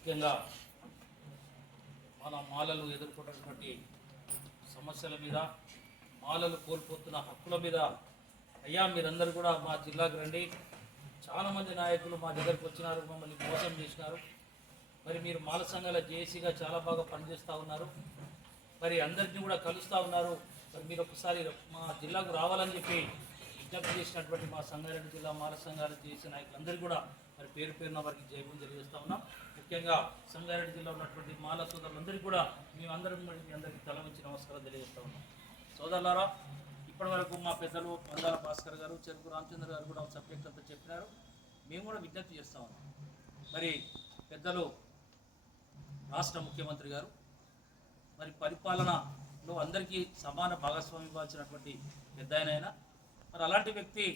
ముఖ్యంగా మన మాలలు ఎదుర్కొన్నటువంటి సమస్యల మీద, మాలలు కోల్పోతున్న హక్కుల మీద అయ్యా మీరందరూ కూడా మా జిల్లాకు రండి. చాలామంది నాయకులు మా దగ్గరికి వచ్చినారు, మమ్మల్ని మోసం చేసినారు. మరి మీరు మాల సంఘాల జేఏసీగా చాలా బాగా పనిచేస్తూ ఉన్నారు, మరి అందరినీ కూడా కలుస్తూ ఉన్నారు. మరి మీరు ఒకసారి మా జిల్లాకు రావాలని చెప్పి విజ్ఞప్తి చేసినటువంటి మా సంగారెడ్డి జిల్లా మాల సంఘాలు జేఏసీ నాయకులందరికీ కూడా మరి పేరు పేరున వారికి జైబులు తెలియజేస్తూ ఉన్నాం. ముఖ్యంగా సంగారెడ్డి జిల్లా ఉన్నటువంటి మాల సోదరులందరికీ కూడా మేమందరం మీ అందరికీ తల వంచి నమస్కారం తెలియజేస్తూ ఉన్నాం. సోదరులారా, ఇప్పటి వరకు మా పెద్దలు మందాల భాస్కర్ గారు, చెరుకు రామచంద్ర గారు కూడా సబ్జెక్ట్ అంతా చెప్పినారు. మేము కూడా విజ్ఞప్తి చేస్తూ ఉన్నాం. మరి పెద్దలు రాష్ట్ర ముఖ్యమంత్రి గారు మరి పరిపాలనలో అందరికీ సమాన భాగస్వామి ఇవ్వాల్సినటువంటి పెద్ద ఆయన. మరి అలాంటి వ్యక్తి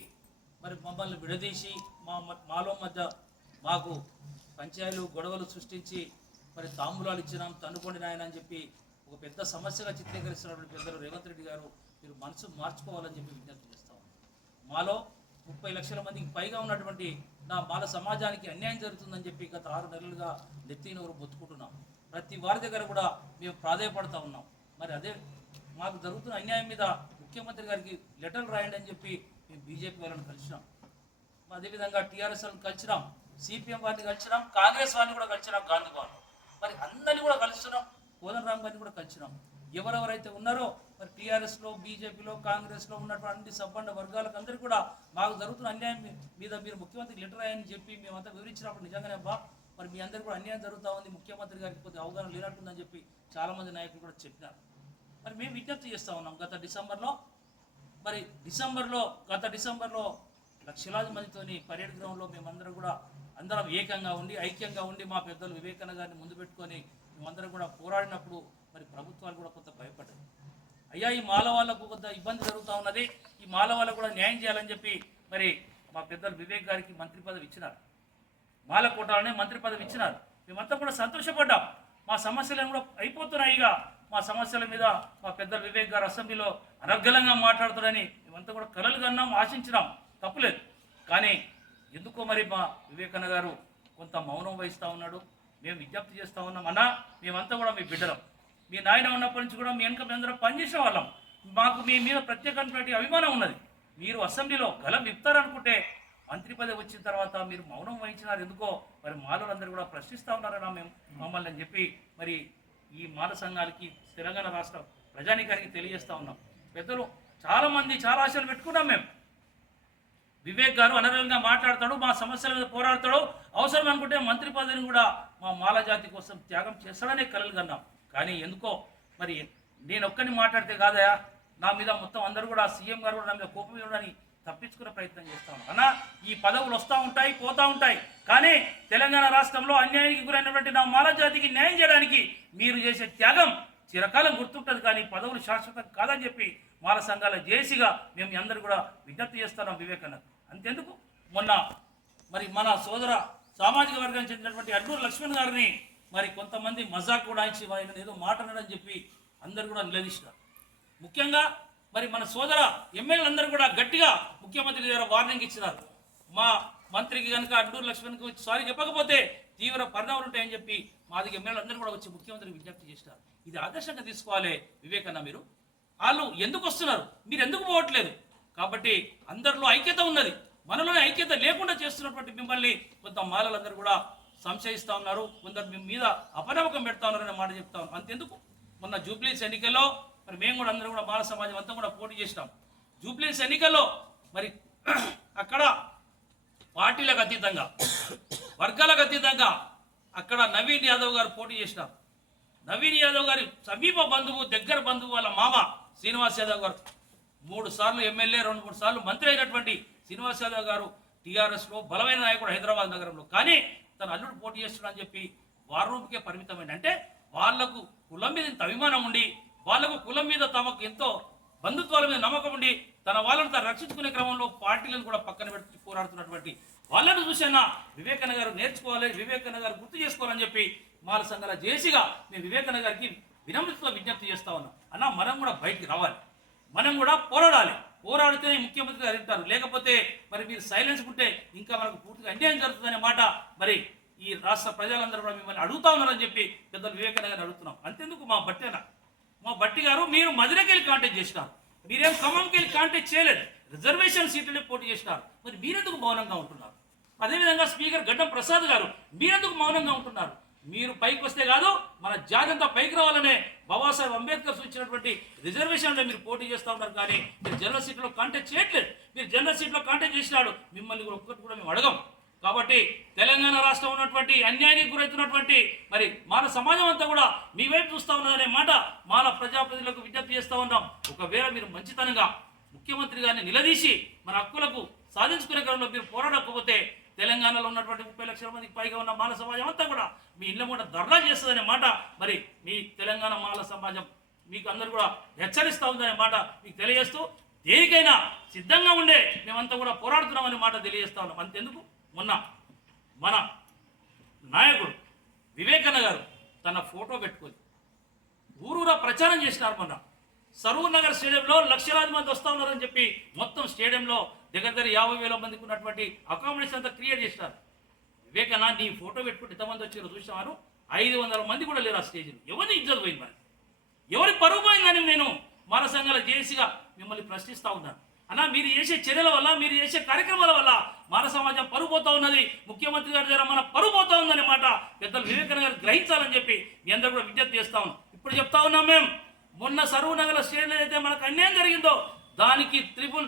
మరి మమ్మల్ని విడదీసి మాలో మధ్య మాకు పంచాయతీలు గొడవలు సృష్టించి మరి తాంబూలాలు ఇచ్చినాం, తన్నుకోండి నాయన అని చెప్పి ఒక పెద్ద సమస్యగా చిత్రీకరిస్తున్నటువంటి పెద్దలు రేవంత్ రెడ్డి గారు మీరు మనసు మార్చుకోవాలని చెప్పి విజ్ఞప్తి చేస్తాం. మాలో 30 లక్షల మందికి పైగా ఉన్నటువంటి నా మాల సమాజానికి అన్యాయం జరుగుతుందని చెప్పి గత 6 నెలలుగా నెత్తినూరు బొత్తుకుంటున్నాం. ప్రతి వారి దగ్గర కూడా మేము ప్రాధాయపడుతూ ఉన్నాం. మరి అదే మాకు జరుగుతున్న అన్యాయం మీద ముఖ్యమంత్రి గారికి లెటర్లు రాయండి అని చెప్పి మేము బీజేపీ వాళ్ళని కలిసినాం. అదేవిధంగా టీఆర్ఎస్ వాళ్ళని కలిసినాం, సిపిఎం వారిని కలిసినాం, కాంగ్రెస్ వారిని కూడా కలిసినాం, గాంధీ వారిని మరి అందరినీ కూడా కలుస్తున్నాం, కోదండరామ్ గారిని కూడా కలిసినాం. ఎవరెవరైతే ఉన్నారో మరి టీఆర్ఎస్లో, బీజేపీలో, కాంగ్రెస్లో ఉన్నటువంటి అన్ని సబ్బండ వర్గాలకు అందరికీ కూడా మాకు జరుగుతున్న అన్యాయం మీద మీరు ముఖ్యమంత్రికి లెటర్ రాయని చెప్పి మేమంతా వివరించినప్పుడు నిజంగానే అబ్బా మరి మీ అందరికీ కూడా అన్యాయం జరుగుతూ ఉంది, ముఖ్యమంత్రి గారికి కొద్దిగా అవగాహన లేనట్టుందని చెప్పి చాలామంది నాయకులు కూడా చెప్పినారు. మరి మేము విజ్ఞప్తి చేస్తూ ఉన్నాం. గత డిసెంబర్లో లక్షలాది మందితోని పర్యటన గ్రౌండ్లో మేమందరం కూడా అందరం ఏకంగా ఉండి ఐక్యంగా ఉండి మా పెద్దలు వివేకానంద గారిని ముందు పెట్టుకొని మేమందరం కూడా పోరాడినప్పుడు మరి ప్రభుత్వాలు కూడా కొంత భయపడ్డాయి. అయ్యా ఈ మాల వాళ్ళకు కొంత ఇబ్బంది జరుగుతూ ఉన్నది, ఈ మాల వాళ్ళకు కూడా న్యాయం చేయాలని చెప్పి మరి మా పెద్దలు వివేక్ గారికి మంత్రి పదవి ఇచ్చినారు, మాల కోటాలనే మంత్రి పదవి ఇచ్చినారు. మేమంతా కూడా సంతోషపడ్డాం. మా సమస్యలను కూడా అయిపోతున్నాయి. ఇక మా సమస్యల మీద మా పెద్దలు వివేక్ గారు అసెంబ్లీలో అనర్గళంగా మాట్లాడుతారని మేమంతా కూడా కలలు కన్నాం, ఆశించినాం, తప్పులేదు. కానీ ఎందుకో మరి మా వివేకానంద గారు కొంత మౌనం వహిస్తూ ఉన్నాడు. మేము విజ్ఞప్తి చేస్తూ ఉన్నాం, అన్నా మేమంతా కూడా మీ బిడ్డలం, మీ నాయన ఉన్నప్పటి నుంచి కూడా మీ వెనక మేమందరం పనిచేసే వాళ్ళం, మాకు మీ మీద ప్రత్యేకమైనటువంటి అభిమానం ఉన్నది. మీరు అసెంబ్లీలో గలం ఇస్తారనుకుంటే మంత్రి పదవి వచ్చిన తర్వాత మీరు మౌనం వహించినారు ఎందుకో మరి మాలలందరూ కూడా ప్రశ్నిస్తూ ఉన్నారన్నా మేము మమ్మల్ని అని చెప్పి మరి ఈ మాల సంఘాలకి తెలంగాణ రాష్ట్ర ప్రజానీకానికి తెలియజేస్తూ ఉన్నాం. పెద్దలు చాలామంది చాలా ఆశలు పెట్టుకున్నాం మేము. వివేక్ గారు అనర్గంగా మాట్లాడతాడు, మా సమస్యల మీద పోరాడతాడు, అవసరం అనుకుంటే మంత్రి పదవిని కూడా మా మాల జాతి కోసం త్యాగం చేస్తాడనే కలలు కన్నాం. కానీ ఎందుకో మరి నేను ఒక్కరిని మాట్లాడితే కాదయా, నా మీద మొత్తం అందరూ కూడా సీఎం గారు కూడా నా మీద కోపం ఇవ్వడానికి తప్పించుకునే ప్రయత్నం చేస్తాం. అన్నా ఈ పదవులు వస్తూ ఉంటాయి, పోతూ ఉంటాయి, కానీ తెలంగాణ రాష్ట్రంలో అన్యాయానికి గురైనటువంటి నా మాల జాతికి న్యాయం చేయడానికి మీరు చేసే త్యాగం చిరకాలం గుర్తుంటుంది. కానీ పదవులు శాశ్వతం కాదని చెప్పి మాల సంఘాల జేఏసీగా మేము అందరూ కూడా విజ్ఞప్తి చేస్తున్నాం. వివేకానంద అంతెందుకు మొన్న మరి మన సోదర సామాజిక వర్గానికి చెందినటువంటి అడ్డూరు లక్ష్మణ్ గారిని మరి కొంతమంది మజాక్ కూడా ఇచ్చి ఆయన ఏదో మాట్లాడని చెప్పి అందరు కూడా నిలదీసినారు. ముఖ్యంగా మరి మన సోదర ఎమ్మెల్యేలందరూ కూడా గట్టిగా ముఖ్యమంత్రి దగ్గర వార్నింగ్ ఇచ్చినారు. మా మంత్రికి కనుక అడ్డూరు లక్ష్మణ్కి వచ్చి సారీ చెప్పకపోతే తీవ్ర పరిణామాలు ఉంటాయని చెప్పి మా దగ్గర ఎమ్మెల్యేలందరూ కూడా వచ్చి ముఖ్యమంత్రికి విజ్ఞప్తి చేసినారు. ఇది ఆదర్శంగా తీసుకోవాలి వివేకన్న. మీరు వాళ్ళు ఎందుకు వస్తున్నారు, మీరు ఎందుకు పోవట్లేదు? కాబట్టి అందరిలో ఐక్యత ఉన్నది, మనలోనే ఐక్యత లేకుండా చేస్తున్నటువంటి మిమ్మల్ని కొంత మాలలందరూ కూడా సంశయిస్తూ ఉన్నారు, కొందరు మీ మీద అపనమ్మకం పెడతా ఉన్నారనే మాట చెప్తా ఉన్నాం. అంతెందుకు మొన్న జూబ్లీస్ ఎన్నికల్లో మరి మేము కూడా అందరూ కూడా మాల సమాజం అంతా కూడా పోటీ చేసినాం. జూబ్లీస్ ఎన్నికల్లో మరి అక్కడ పార్టీలకు అతీతంగా, వర్గాలకు అతీతంగా అక్కడ నవీన్ యాదవ్ గారు పోటీ చేసినారు. నవీన్ యాదవ్ గారి సమీప బంధువు, దగ్గర బంధువు వాళ్ళ మామ శ్రీనివాస్ యాదవ్ గారు 3 సార్లు ఎమ్మెల్యే, 2-3 సార్లు మంత్రి అయినటువంటి శ్రీనివాస్ యాదవ్ గారు టీఆర్ఎస్లో బలమైన నాయకుడు హైదరాబాద్ నగరంలో. కానీ తన అల్లుడు పోటీ చేస్తున్నాడని చెప్పి వార్ రూపుకే పరిమితమైన, అంటే వాళ్లకు కులం మీద ఇంత అభిమానం ఉండి, వాళ్లకు కులం మీద తమకు ఎంతో బంధుత్వాల మీద నమ్మకం ఉండి తన వాళ్ళను తను రక్షించుకునే క్రమంలో పార్టీలను కూడా పక్కన పెట్టి పోరాడుతున్నటువంటి వాళ్ళను చూసైనా వివేకానంద గారు నేర్చుకోవాలి, వివేకానంద గారు గుర్తు చేసుకోవాలని చెప్పి మాల సంఘాల జేఏసీగా మేము వివేకానంద గారికి వినమ్రతతో విజ్ఞప్తి చేస్తా ఉన్నాం. అన్న మనం కూడా బయటికి రావాలి, మనం కూడా పోరాడాలి, పోరాడితేనే ముఖ్యమంత్రి గారు వింటారు, లేకపోతే మరి మీరు సైలెన్స్ ఉంటే ఇంకా మనకు పూర్తిగా అన్యాయం జరుగుతుందనే మాట మరి ఈ రాష్ట్ర ప్రజలందరూ కూడా మిమ్మల్ని అడుగుతా ఉన్నారని చెప్పి పెద్దలు వివేకానంద గారిని అడుగుతున్నాం. అంతెందుకు మా బట్టి గారు మీరు మధురకి వెళ్ళి కాంటాక్ట్ చేసినారు, మీరేం ఖమ్మంకి వెళ్ళి కాంటాక్ట్ చేయలేదు, రిజర్వేషన్ సీట్లనే పోటీ చేసినారు. మరి మీరెందుకు మౌనంగా ఉంటున్నారు? అదేవిధంగా స్పీకర్ గడ్డం ప్రసాద్ గారు మీరెందుకు మౌనంగా ఉంటున్నారు? మీరు పైకి వస్తే కాదు మన జాతి అంతా పైకి రావాలనే బాబాసాహెబ్ అంబేద్కర్ సూచించినటువంటి రిజర్వేషన్లో మీరు పోటీ చేస్తూ ఉన్నారు, కానీ మీరు జనరల్ సీట్లో కాంటాక్ట్ చేయట్లేదు. మీరు జనరల్ సీట్లో కాంటాక్ట్ చేసినాడు, మిమ్మల్ని కూడా ఒక్కటి కూడా మేము అడగం. కాబట్టి తెలంగాణ రాష్ట్రం ఉన్నటువంటి అన్యాయానికి గురవుతున్నటువంటి మరి మన సమాజం అంతా కూడా మీ వైపు చూస్తూ ఉన్నదనే మాట మన ప్రజాప్రతినిధులకు విజ్ఞప్తి చేస్తూ ఉన్నాం. ఒకవేళ మీరు మంచితనంగా ముఖ్యమంత్రి గారిని నిలదీసి మన హక్కులకు సాధించుకునే క్రమంలో మీరు పోరాడకపోతే తెలంగాణలో ఉన్నటువంటి 30 లక్షల మందికి పైగా ఉన్న మాల సమాజం అంతా కూడా మీ ఇళ్ళ కూడా ధర్నా చేస్తుందనే మాట మరి మీ తెలంగాణ మాల సమాజం మీకు అందరూ కూడా హెచ్చరిస్తూ ఉందనే మాట మీకు తెలియజేస్తూ, దేనికైనా సిద్ధంగా ఉండే మేమంతా కూడా పోరాడుతున్నామనే మాట తెలియజేస్తా ఉన్నాం. అంతెందుకు మొన్న మన నాయకుడు వివేకానంద గారు తన ఫోటో పెట్టుకొని ఊరూరా ప్రచారం చేసినారు. మొన్న సరూర్ నగర్ స్టేడియంలో లక్షలాది మంది వస్తూ ఉన్నారని చెప్పి మొత్తం స్టేడియంలో దగ్గర 50,000 మందికి ఉన్నటువంటి అకామిడేషన్ అంతా క్రియేట్ చేసినారు. వివేకానంద నీ ఫోటో పెట్టుకుంటే ఎంతమంది వచ్చారో చూసారు, 500 మంది కూడా లేరు ఆ స్టేజ్లో. ఎవరి ఇజ్జత్ పోయింది, మరి ఎవరి పరుగు పోయిందని నేను మన సంఘాల జేసీగా మిమ్మల్ని ప్రశ్నిస్తూ ఉన్నాను. అన్న, మీరు చేసే చర్యల వల్ల, మీరు చేసే కార్యక్రమాల వల్ల మన సమాజం పరుగు పోతా ఉన్నది, ముఖ్యమంత్రి గారి దగ్గర మన పరుగు పోతా ఉందనే మాట పెద్దలు వివేకానంద గారు గ్రహించాలని చెప్పి మీ అందరూ కూడా విజ్ఞప్తి చేస్తా ఉన్నాం. ఇప్పుడు చెప్తా ఉన్నాం, మేము మొన్న సరూర్ నగర్ స్టేడియంలో అయితే మనకు అన్యాయం జరిగిందో దానికి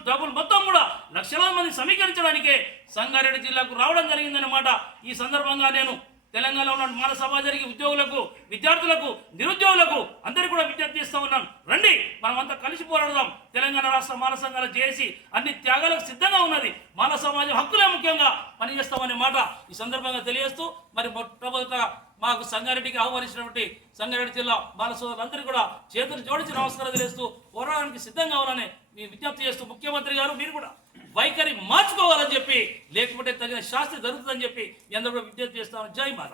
డబుల్ మొత్తం కూడా లక్షలాది మంది సమీకరించడానికే సంగారెడ్డి జిల్లాకు రావడం జరిగిందన్నమాట. ఈ సందర్భంగా నేను తెలంగాణలో ఉన్న మాల సమాజానికి, ఉద్యోగులకు, విద్యార్థులకు, నిరుద్యోగులకు అందరికీ కూడా విజ్ఞప్తి చేస్తూ ఉన్నాను. రండి, మనమంతా కలిసి పోరాడదాం. తెలంగాణ రాష్ట్ర మాల సంఘాలు చేసి అన్ని త్యాగాలకు సిద్ధంగా ఉన్నది. మాల సమాజం హక్కులే ముఖ్యంగా పనిచేస్తామనే మాట ఈ సందర్భంగా తెలియజేస్తూ, మరి మొట్టమొదట మాకు సంగారెడ్డికి ఆహ్వానించినటువంటి సంగారెడ్డి జిల్లా మాల సోదరులందరికీ కూడా చేతులు జోడించి నమస్కారం తెలియజేస్తూ పోరాటానికి సిద్ధంగా కావాలని మీ విజ్ఞప్తి చేస్తూ, ముఖ్యమంత్రి గారు మీరు కూడా వైఖరి మార్చుకోవాలని చెప్పి, లేకపోతే తగిన శాస్త్రి జరుగుతుందని చెప్పి మీ అందరూ కూడా విజ్ఞప్తి చేస్తామని. జై మాల.